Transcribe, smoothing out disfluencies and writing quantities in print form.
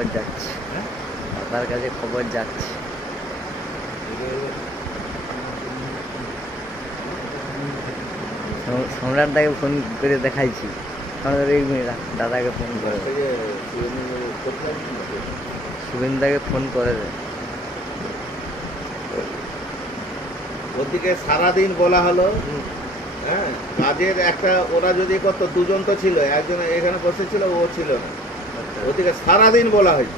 খবর যাচ্ছে, হ্যাঁ দাদার কাছে খবর যাচ্ছে। সম্রাট দাকে ফোন করে দেখাইছি, দাদাকে ফোন করে শুভেন্দু দাকে ফোন করে দে। ওদিকে সারাদিন বলা হলো, হ্যাঁ কাজের একটা ওরা যদি করতো, দুজন তো ছিল, একজন এখানে বসেছিল, ও ছিল না। ওদিকে সারাদিন বলা হয়েছে।